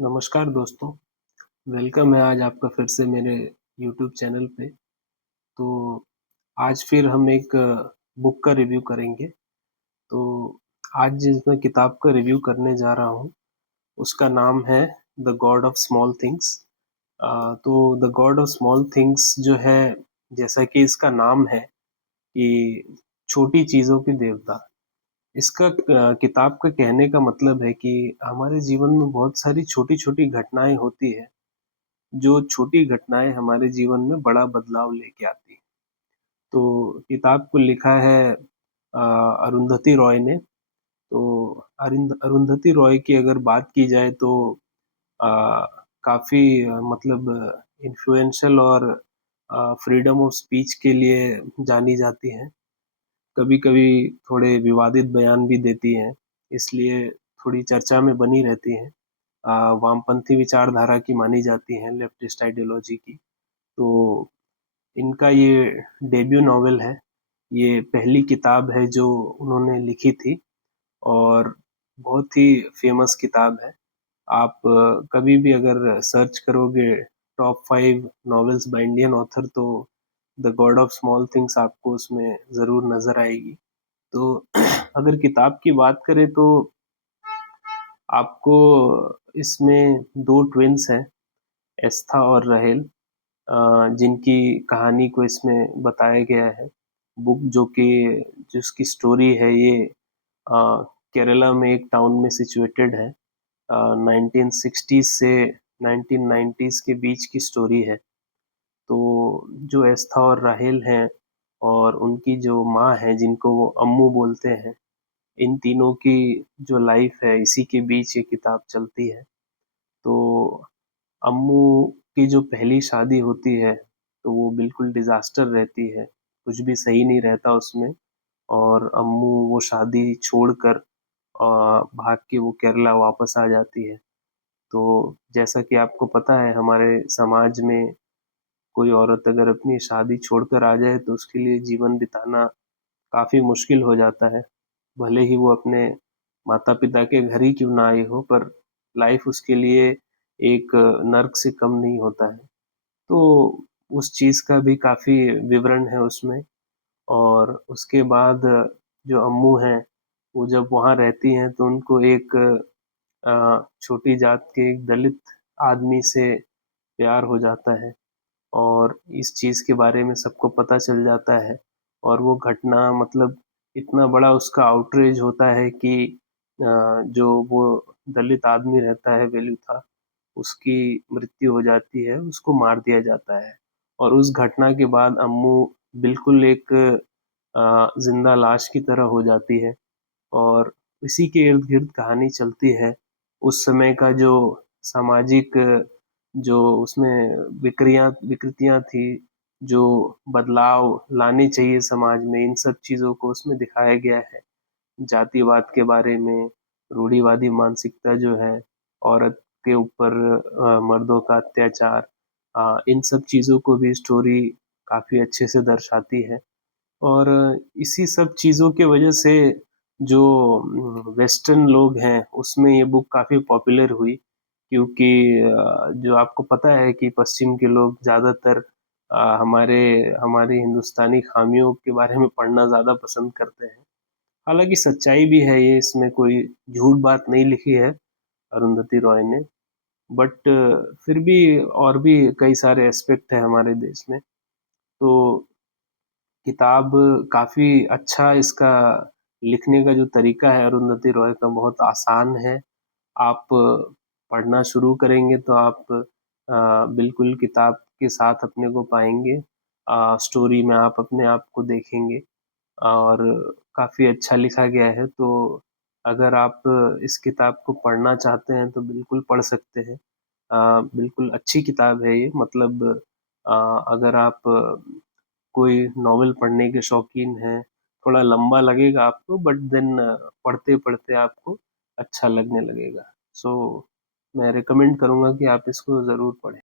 नमस्कार दोस्तों, वेलकम है आज आपका फिर से मेरे यूट्यूब चैनल पे। तो आज फिर हम एक बुक का रिव्यू करेंगे। तो आज जिस मैं किताब का रिव्यू करने जा रहा हूँ, उसका नाम है the God of Small Things. तो the God of Small Things जो है, जैसा कि इसका नाम है कि छोटी चीज़ों की देवता। इसका किताब का कहने का मतलब है कि हमारे जीवन में बहुत सारी छोटी-छोटी घटनाएँ होती हैं, जो छोटी घटनाएँ हमारे जीवन में बड़ा बदलाव लेके आती हैं। तो किताब को लिखा है अरुंधति रॉय ने। तो अरुंधति रॉय की अगर बात की जाए तो अ, काफ़ी मतलब इन्फ्लुएंशियल और फ्रीडम ऑफ स्पीच के लिए जानी जाती हैं। कभी-कभी थोड़े विवादित बयान भी देती हैं, इसलिए थोड़ी चर्चा में बनी रहती हैं। वामपंथी विचारधारा की मानी जाती हैं, लेफ्टिस्ट आइडियोलॉजी की। तो इनका ये डेब्यू नॉवेल है। ये पहली किताब है जो उन्होंने लिखी थी और बहुत ही फ़ेमस किताब है। आप कभी भी अगर सर्च करोगे top 5 novels by Indian author तो the God of Small Things आपको उसमें ज़रूर नज़र आएगी। तो अगर किताब की बात करें तो आपको इसमें 2 ट्विन्स हैं, एस्था और राहेल। जिनकी कहानी को इसमें बताया गया है। बुक जो कि जिसकी स्टोरी है ये केरला में एक टाउन में सिचुएटेड है। 1960s से 1990s के बीच की स्टोरी है। तो जो एस्था और राहेल हैं और उनकी जो माँ है जिनको वो अम्मू बोलते हैं, इन तीनों की जो लाइफ है इसी के बीच ये किताब चलती है। तो अम्मू की जो पहली शादी होती है, तो वो बिल्कुल डिज़ास्टर रहती है, कुछ भी सही नहीं रहता उसमें और अम्मू वो शादी छोड़कर भाग के वो केरला वापस आ जाती है। तो जैसा कि आपको पता है हमारे समाज में कोई औरत अगर अपनी शादी छोड़कर आ जाए तो उसके लिए जीवन बिताना काफ़ी मुश्किल हो जाता है। भले ही वो अपने माता-पिता के घर ही क्यों ना आई हो, पर लाइफ़ उसके लिए एक नर्क से कम नहीं होता है। तो उस चीज़ का भी काफ़ी विवरण है उसमें और उसके बाद जो अम्मू हैं, वो जब वहाँ रहती हैं तो उनको एक छोटी जात के एक दलित आदमी से प्यार हो जाता है और इस चीज़ के बारे में सबको पता चल जाता है और वो घटना मतलब इतना बड़ा उसका आउटरेज होता है कि जो वो दलित आदमी रहता है वेलुथा, उसकी मृत्यु हो जाती है, उसको मार दिया जाता है और उस घटना के बाद अम्मू बिल्कुल एक ज़िंदा लाश की तरह हो जाती है और इसी के इर्द-गिर्द कहानी चलती है। उस समय का जो सामाजिक जो उसमें विकृतियाँ थी, जो बदलाव लाने चाहिए समाज में, इन सब चीज़ों को उसमें दिखाया गया है। जातिवाद के बारे में, रूढ़िवादी मानसिकता जो है, औरत के ऊपर मर्दों का अत्याचार, इन सब चीज़ों को भी स्टोरी काफ़ी अच्छे से दर्शाती है। और इसी सब चीज़ों की वजह से जो वेस्टर्न लोग हैं, उसमें ये बुक काफ़ी पॉपुलर हुई क्योंकि जो आपको पता है कि पश्चिम के लोग ज़्यादातर हमारे हमारी हिंदुस्तानी ख़ामियों के बारे में पढ़ना ज़्यादा पसंद करते हैं। हालाँकि सच्चाई भी है ये, इसमें कोई झूठ बात नहीं लिखी है अरुंधति रॉय ने, बट फिर भी और भी कई सारे एस्पेक्ट हैं हमारे देश में। तो किताब काफ़ी अच्छा इसका लिखने का जो तरीका है अरुंधति रॉय का बहुत आसान है। आप पढ़ना शुरू करेंगे तो आप बिल्कुल किताब के साथ अपने को पाएँगे। स्टोरी में आप अपने आप को देखेंगे और काफ़ी अच्छा लिखा गया है, तो अगर आप इस किताब को पढ़ना चाहते हैं तो बिल्कुल पढ़ सकते हैं। बिल्कुल अच्छी किताब है ये मतलब अगर आप कोई नॉवेल पढ़ने के शौकीन हैं, थोड़ा लंबा लगेगा आपको बट देन पढ़ते-पढ़ते आपको अच्छा लगने लगेगा। सो मैं रिकमेंड करूँगा कि आप इसको ज़रूर पढ़ें।